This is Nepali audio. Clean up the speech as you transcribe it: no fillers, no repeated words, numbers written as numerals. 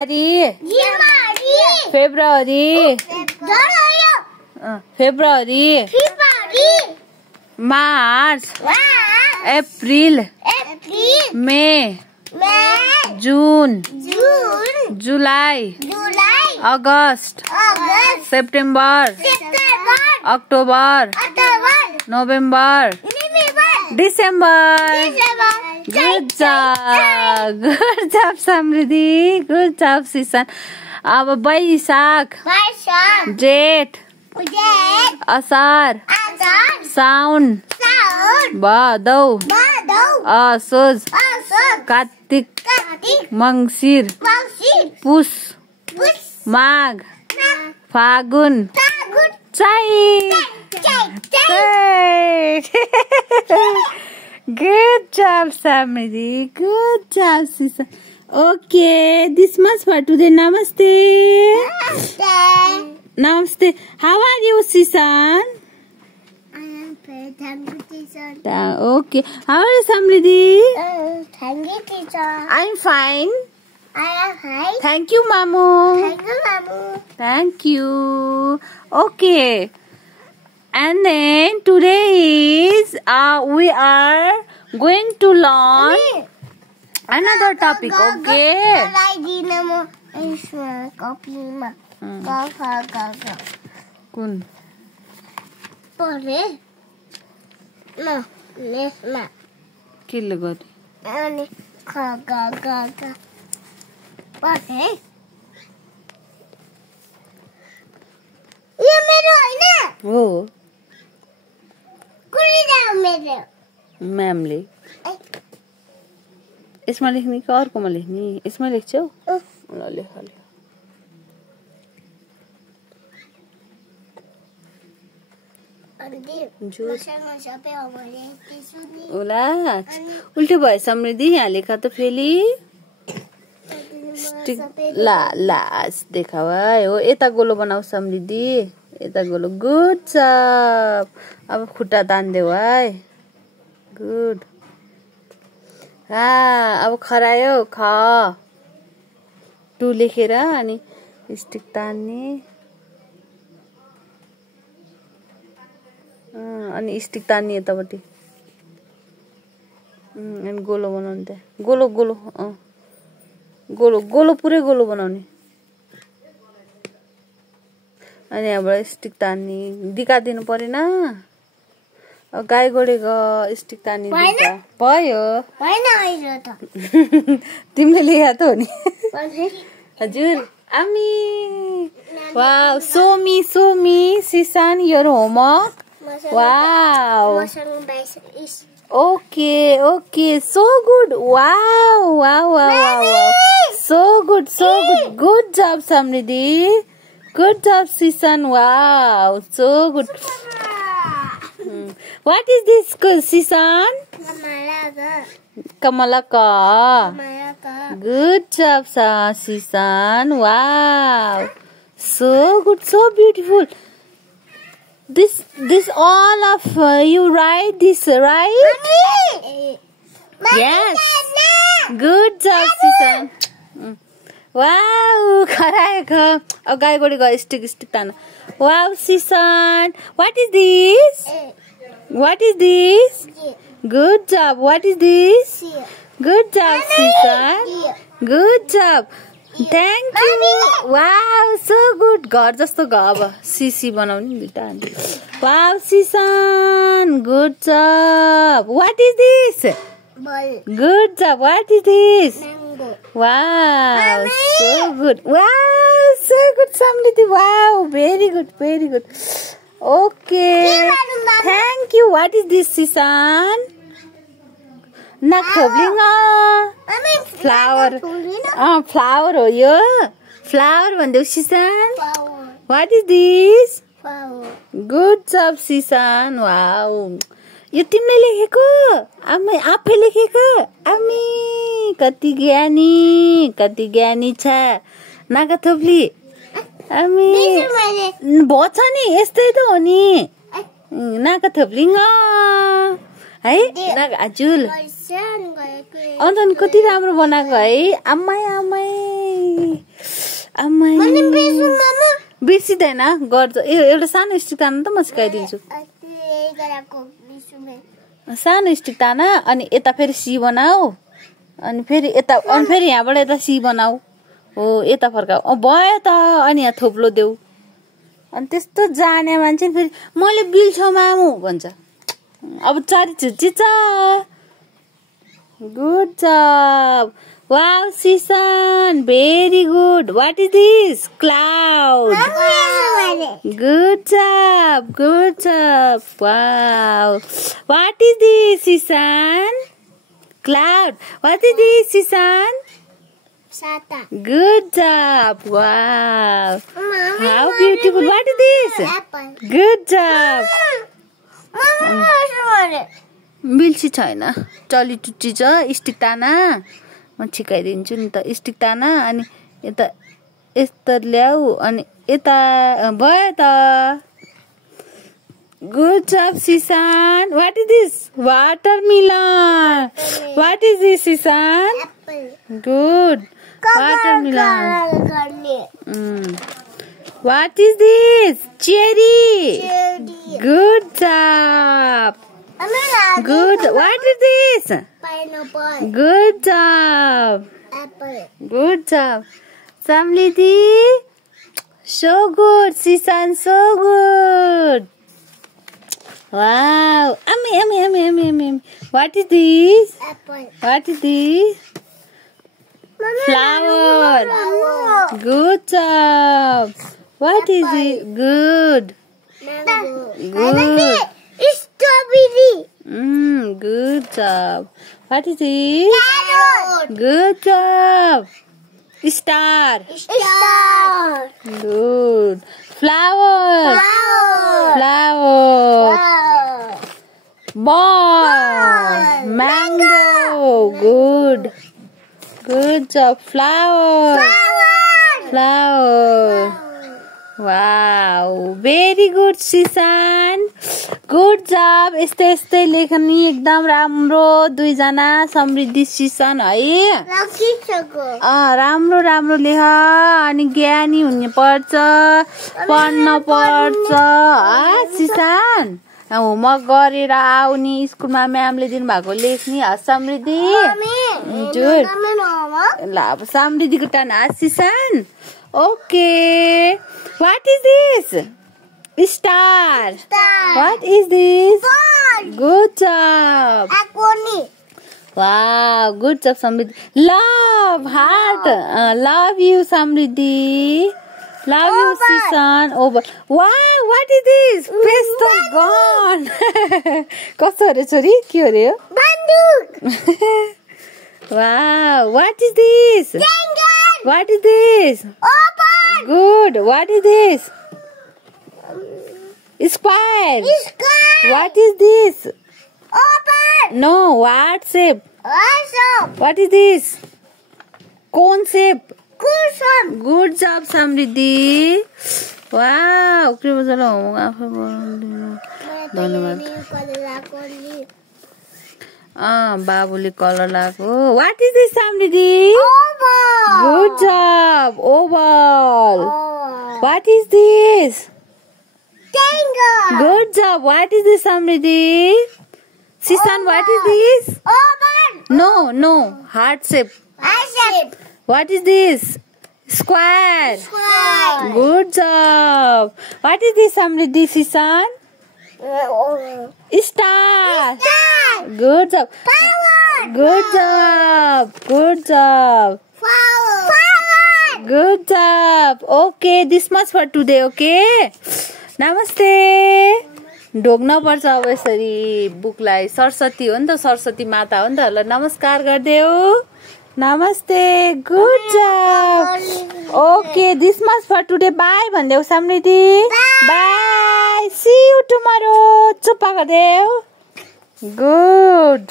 February, March, April, May, June, July, August, September, October, November, December. Good job. Good job, Samriddhi. Good job, Sisan. अब बैशाख, जेठ, असार, साउन, भादौ, असोज, कार्तिक, मंगसिर, पुष, माघ, फागुन, चैत. Good job, Samriddhi. Good job, Sisan. Okay, this much for today. Namaste. Namaste. How are you, Sisan? I am fine. Thank you, teacher. Okay. How are you, Samriddhi? Thank you, teacher. I'm fine. I am fine. Thank you, Mamu. Thank you, Mamu. Thank you. Okay. And then today is we are going to learn another topic. Okay. Kun. Kill God. Oh. म्यामले यसमा लेख्ने कि अर्कोमा लेख्ने? यसमा लेख्छौ? ल लेख लेख. ओला उल्टे भयो समृद्धि. यहाँ लेखा त फेरि ला लास देखाऊ है. हो यता गोलो बनाऊ समृद्धि. यता गोलो. गुड जब. अब खुट्टा तान्देऊ है. गुड. अब खरायो. ख टु लेखेर अनि स्टिक तान्ने अनि स्टिक तान्ने यतापट्टि अनि गोलो बनाउने. त्यहाँ गोलो गोलो गोलो गोलो पुरै गोलो बनाउने अनि यहाँबाट स्टिक तान्ने. दिकादिनु परेन. गाई गोडेको स्टिक तान्ने भयो. तिमीले लेखा त हो नि. हजुर. आमी. वाउ. सोमी Sisan, your homework. Wow. Okay. So good. Wow. So good. Good job, Samriddhi. Good job, Sisan. Wow. So good. What is this, Sisan? Kamalaka. Good job, Sisan. Wow. So good. So beautiful. This all of you write this, right? Yes. Good job, Sisan. Wow. Correct. अब गाई गोडेको स्टिक तान. Wow, Sisan. What is this? What is this? Good job. What is this? Good job, Sisan. Good job. Thank you. Wow, so good. घर जस्तो घर. अब सिसी बनाउने दुईटा. Wow, Sisan. Good job. What is this? Good job. What is this? Wow, so good. Wow, so good, Samriddhi. Wow, very good. Okay. Thank you. What is this, Sisan? Nakoblinga. Flower. Flower हो यो. Flower भन्देऊ Sisan. What is this? Good job, Sisan. Wow. यो तिमीले लेखेको? आमै आफै लेखेको? आमी कति ज्ञानी छ. नाका थोप्ली. आमी भन्छ नि यस्तै त हो नि. नाका थोप्लिङ है. नाका हजुर. अन्त कति राम्रो बनाएको है. आमै बिर्सिँदैन गर्छ एउटा सानो स्टिक तान त म सिकाइदिन्छु सानो स्टिक तान अनि यता फेरि सी बनाऊ अनि फेरि यता अनि फेरि यहाँबाट यता सी बनाऊ हो यता फर्काऊ भयो त अनि यहाँ थोप्लो देऊ अनि त्यस्तो जाने मान्छे फेरि मैले बिल्छौ मामु भन्छ अब चारी छुच्ची छ गुड जब वाउ सिसन very good what is this cloud good job wow what is this सिसन क्लाउड व्हाट इज दिस सिसन Sata. Good job. Wow. Mommy, How beautiful. What is this? Apple. Good job. Mama, Bilsi छैन चली टुच्ची छ स्टिक ताना म सिकाइदिन्छु नि त स्टिक ताना अनि यता यस्तो ल्याऊ अनि यता भयो त गुड जब सिसान what is this watermelon what is this सिसान Apple. Good watermelon What is this? Cherry. Good job. Good. What is this? Pineapple. Good job. Apple. Good job. Samliti. So good. Sisan, so good. Wow. Yummy. What is this? Apple. What is this? Flower. Good job. What is it? Good. Mango. Good. Strawberry. Good job. What is it? Carrot. Good job. Star. Star. Good. Flower. Flower. Ball. Mango. Good. Good job. Flower. Flower. Wow. Very good, Sisan. Good job. यस्तै लेखनी एकदम राम्रो दुईजना समृद्धि सिसन है राम्रो लेख अनि ज्ञानी हुनु पर्छ पढ्न पर्छ सिसान होमवर्क गरेर आउने स्कुलमा म्यामले दिनुभएको लेख्ने समृद्धि ल अब समृद्धिको टर्न सिसान okay what is this Star. What is this? Good job. Wow, good job, Samriddhi. Love, heart. Love you, Samriddhi. Love you, Sisan. Over. Wow, what is this? Pesto gone. Kasto hare chori? Ke hare yo? Banduk. Wow, what is this? Penguin. What is this? Open. Good. What is this? Square. What is this? Open. No, what shape? Awesome. What is this? Cone shape. Cushion. Good job, Samriddhi. Wow. धन्यवाद बाबुले कलर लगाएको What is this, Samriddhi? Oval. Good job. Oval. What is this? Triangle. Good job. What is this, Samriddhi? Sisan, what is this? Open. No. Heart shape. Shape. What is this? Square. Square. Good job. What is this, Samriddhi, Sisan? Star. Good job. Flower. Good job. Flower. Good job. Okay, this much for today, okay? नमस्ते ढोग्न पर्छ अब यसरी बुकलाई सरस्वती हो नि त सरस्वती माता हो नि त ल नमस्कार गरिदेऊ नमस्ते good job okay this much for today bye भन्देऊ समृद्धि बाई सी यू टुमरो चुप्पा गरिदेऊ गुड